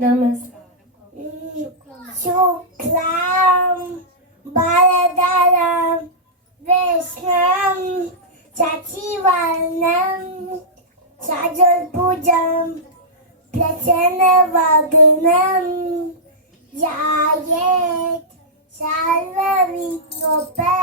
मम शुक्लां बालदारां कृष्णं शशिवर्णं चतुर्भुजं प्रसन्नवदनं Jajet Salvavignopä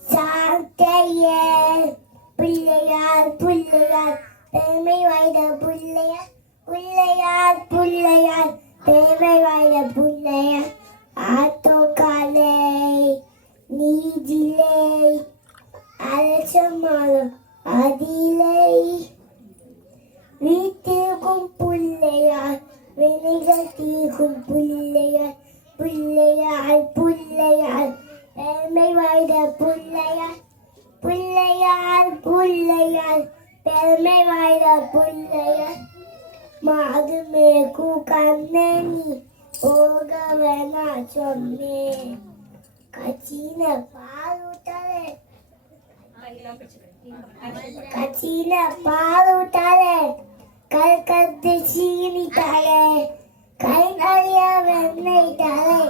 Sankeye Pullayar Pullayar Pemai Vaida Pullayar Pullayar Pullayar Pemai Vaida Pullayar Atokalei Nidilei Alchamalo Adilei Vitirkum Pullayar Vinigatirkum Pullayar Pullayar Pullayar Pemai Vaida Pullayar Pullayar Pullayar Pemai Vaida Pullayar Madumeku Kanneni Ogavana Chomme Kachina Palutare Kachina Palutare Kalkadeshini Tare Kainaria Venai Tare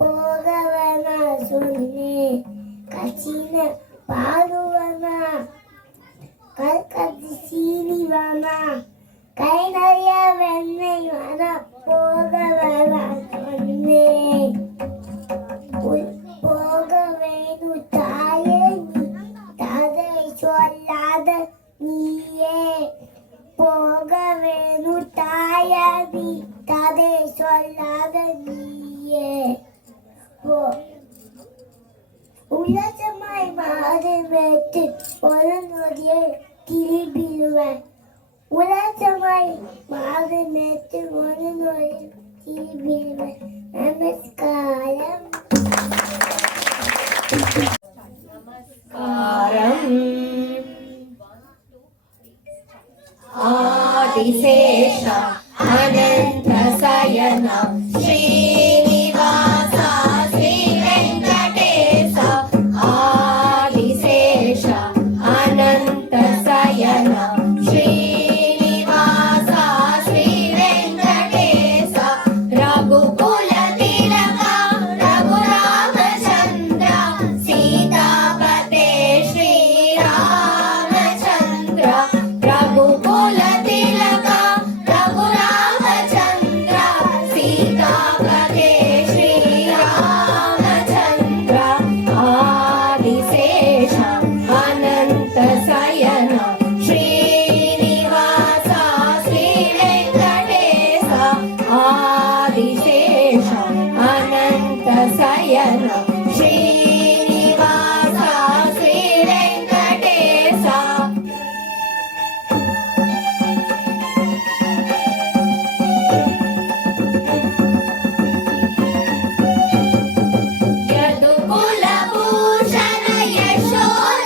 Ogavana Chomme Kachina Paluvana Kalkadeshini Vana Kainaria Venai Vana Ogavana Chomme போகவேணு தாயே நீ ததை சொல்லாத நீயே போகவேணு தாயே நீ ததை சொல்லாத நீயே உலகமாய் மாறு வைத்து ஒரு நொடியை திரும்பிடுவேன் உலகமாய் மாறு வைத்து ஒரு நொடியை திரும்பிடுவேன் நமஸ்காரம் आदिशेष अनंत शयन श्रीनिवास श्री वेंकटेश आदिशेष अनंत शयन श्रीनिवास श्री वेंकटेश रघुकुल तिलक रघुरामचंद्र सीतापते श्री रामचंद्र रघुकुल तिलक रघुरामचंद्र सीतापते श्री रामचंद्र आदिशेष अनंत शयन श्रीनिवास श्री वेंकटेश आदिशेष अनंत शयन श्रीनिवास श्री वेंकटेश यदुकुलभूषण यशोधर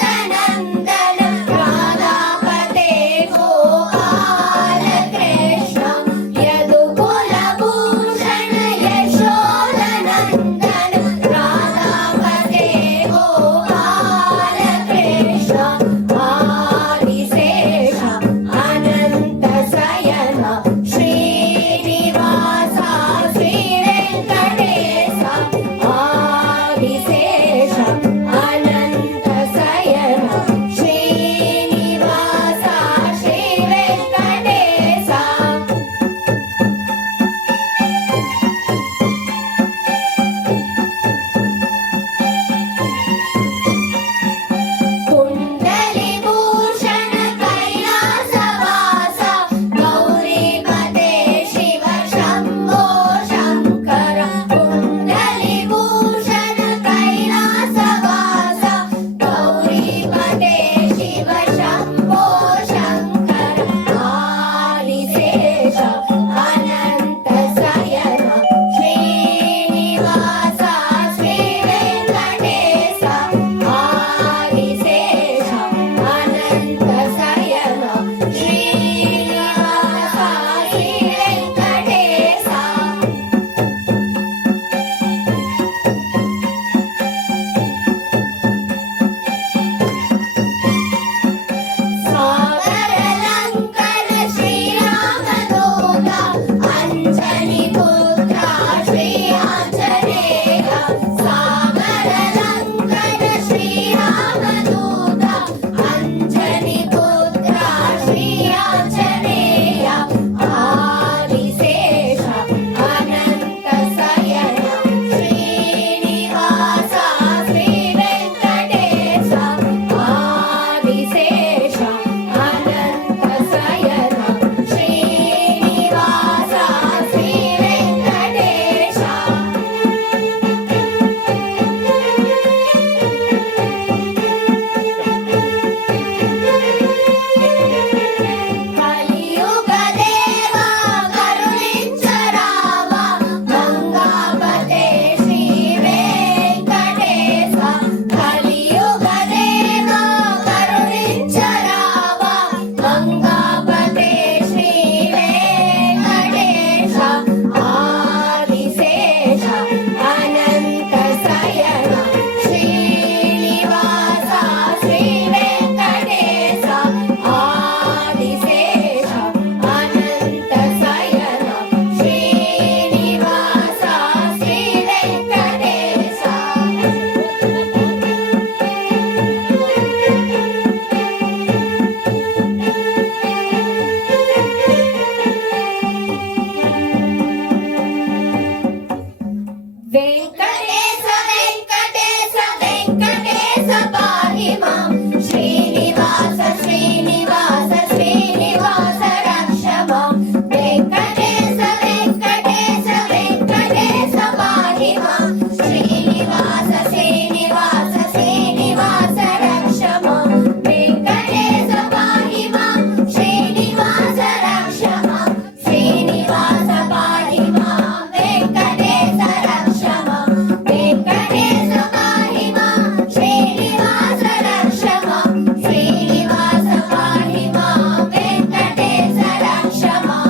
मां श्रीनिवास श्रीनिवास श्रीनिवास रक्ष मां वेङ्कटेश वेङ्कटेश वेङ्कटेश पाहि मां श्रीनिवास श्रीनिवास श्रीनिवास रक्ष मां वेङ्कटेश पाहि मां श्रीनिवास रक्ष मां श्रीनिवास पाहि मां वेङ्कटेश रक्ष मां वेङ्कटेश पाहि मां श्रीनिवास रक्ष मां श्रीनिवास पाहि मां वेङ्कटेश रक्ष मां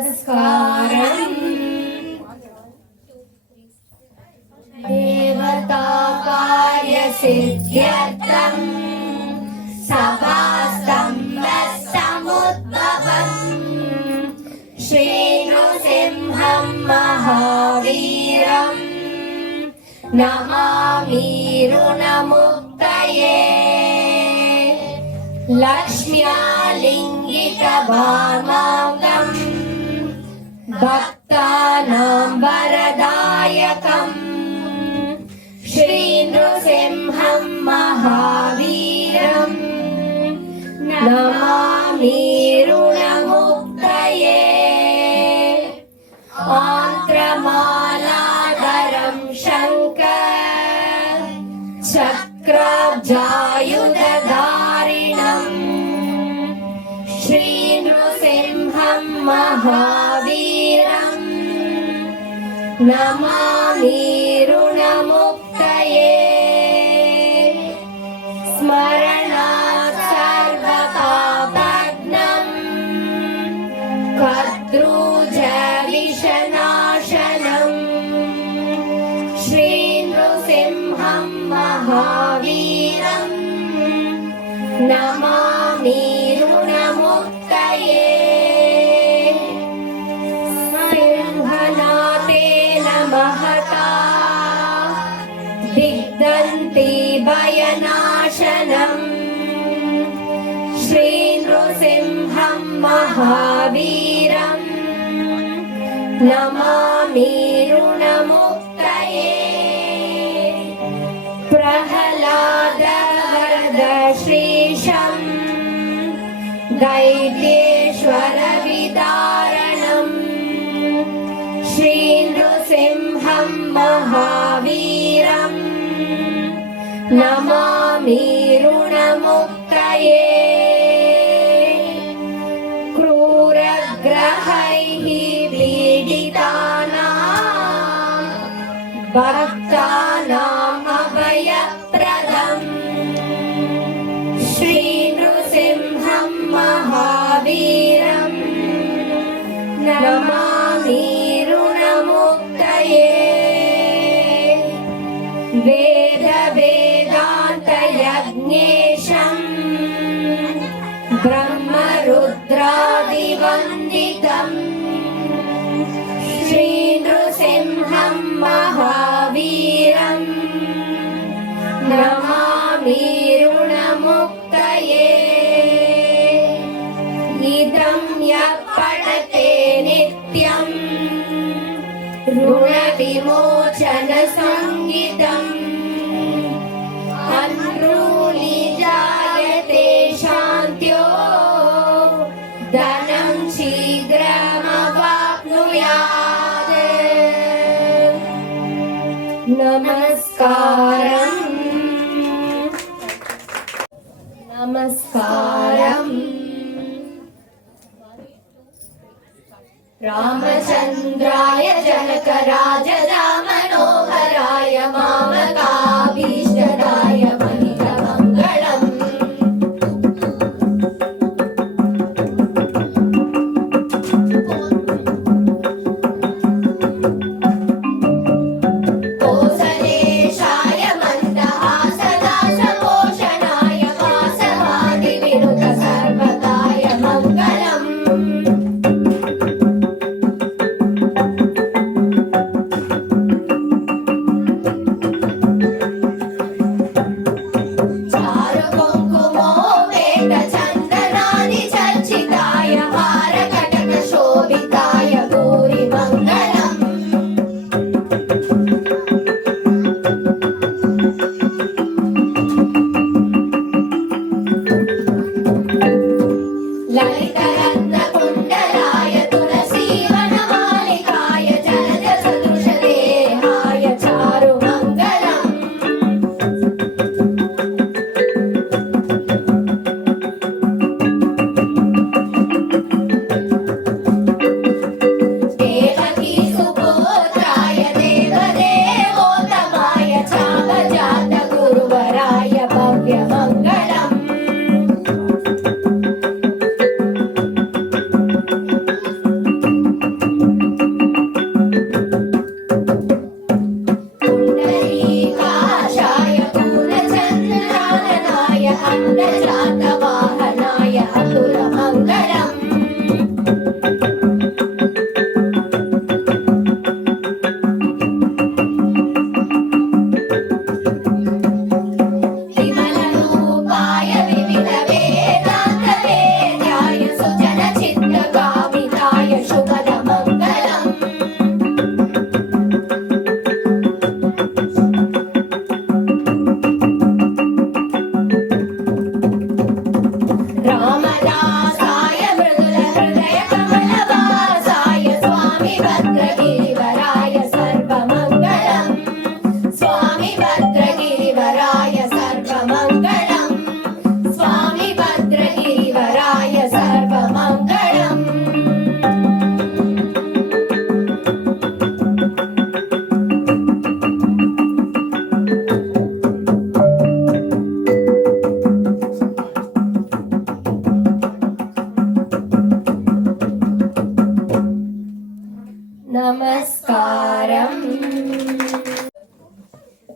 नमस्कारम् देवता कार्यसिद्ध्यर्थम् सभास्तम्भसमुद्भवम् श्रीनृसिंहं महावीरम् नमामि ऋणमुक्तये लक्ष्म्यालिङ्गितभामाङ्गम् भक्तानां वरदायकम् श्रीनृसिंहं महावीरम् नमामि ऋणमुक्तये आन्त्रमालाधरं शङ्कर चक्रजायुधधारिणम् श्रीनृसिंहं महावीरम् नमामि ऋणमुक्तये स्मरणात् सर्वपापघ्नम् कर्तृजविषनाशनम् श्रीनृसिंहं महावीरम् नमामि ऋणमुक्तये सिंहनाथेन महता दिग्दन्ति भयनाशनम् श्रीनृसिंहं महावीरम् नमामि ऋणमुक्तये प्रह्लादवरदश्रीशम् दैत्येश्वरविदारणम् श्रीनृसिंहं महावीरम् नमामि ऋणमुक्तये क्रूरग्रहैः पीडितानां भक्तानाम् अभयप्रदम् श्रीनृसिंहं महावीरम् नमामि ऋणमुक्तये वेदवेदान्तयज्ञेशम् ब्रह्मरुद्रादिवन्दितम् श्रीनृसिंहं महावीरम् नमामि ऋणमुक्तये इदं यः पठते नित्यम् ऋणविमोचनसंहितम् अनृणी जायते शान्त्यो धनं शीघ्रमवाप्नुयात् नमस्कारम् नमस्कारम् रामचन्द्राय जनकराजरामनोहराय मामकाभीष्टदाय मनितमङ्गलम् कोसलेशाय मन्दहासदाशपोषणाय वासवादिविनुत सर्वदाय मङ्गलम्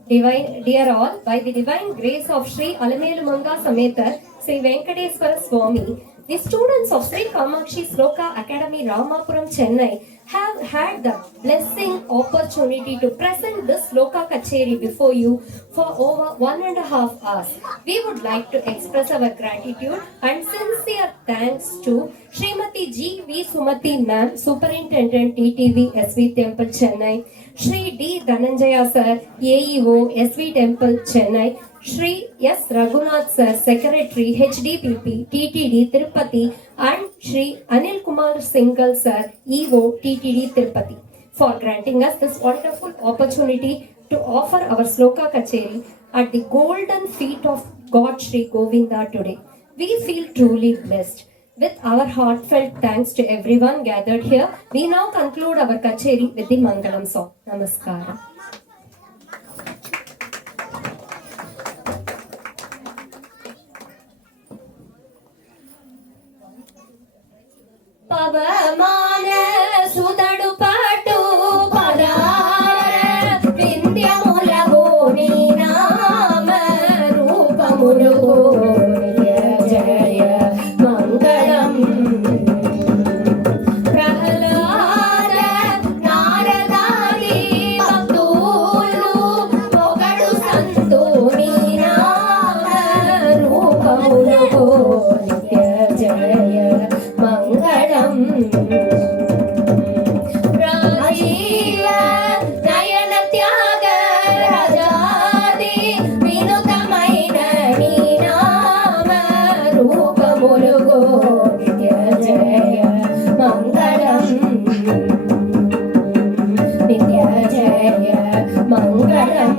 Dear all, by the divine grace of Sri Alamelumanga Sametar, Sri Venkateswara Swami, the students of Sri Kamakshi Sloka Academy, Ramapuram, Chennai, have had the blessing opportunity to present this Sloka Kacheri before you for over 1.5 hours. We would like to express our gratitude and sincere thanks to Srimati G. V. Sumati Ma'am, Superintendent TTV SV Temple, Chennai, Shri D. Dhananjaya Sir, AEO SV Temple, Chennai, Shri S. Raghunath Sir, Secretary HDPP TTD Tirupati, and Shri Anil Kumar Singhal Sir, EO TTD Tirupati, for granting us this wonderful opportunity to offer our Sloka Kacheri at the golden feet of God Shri Govinda today. We feel truly blessed. With our heartfelt thanks to everyone gathered here, we now conclude our Kacheri with the Mangalam song. Namaskara. పవమాన సుదడు పాటు పదార వింధ్యములగు నీ నామ రూపములు జయ మంగళం ప్రహ్లాద నారదాది భక్తులు పొగడు సంతు నీ నామ రూపములు జయ మంగళం రాజీవ నయన త్యాగ రాజాది వినుతమైన నీ నామ రూపములు నిత్య జయ మంగళం నిత్య జయ మంగళం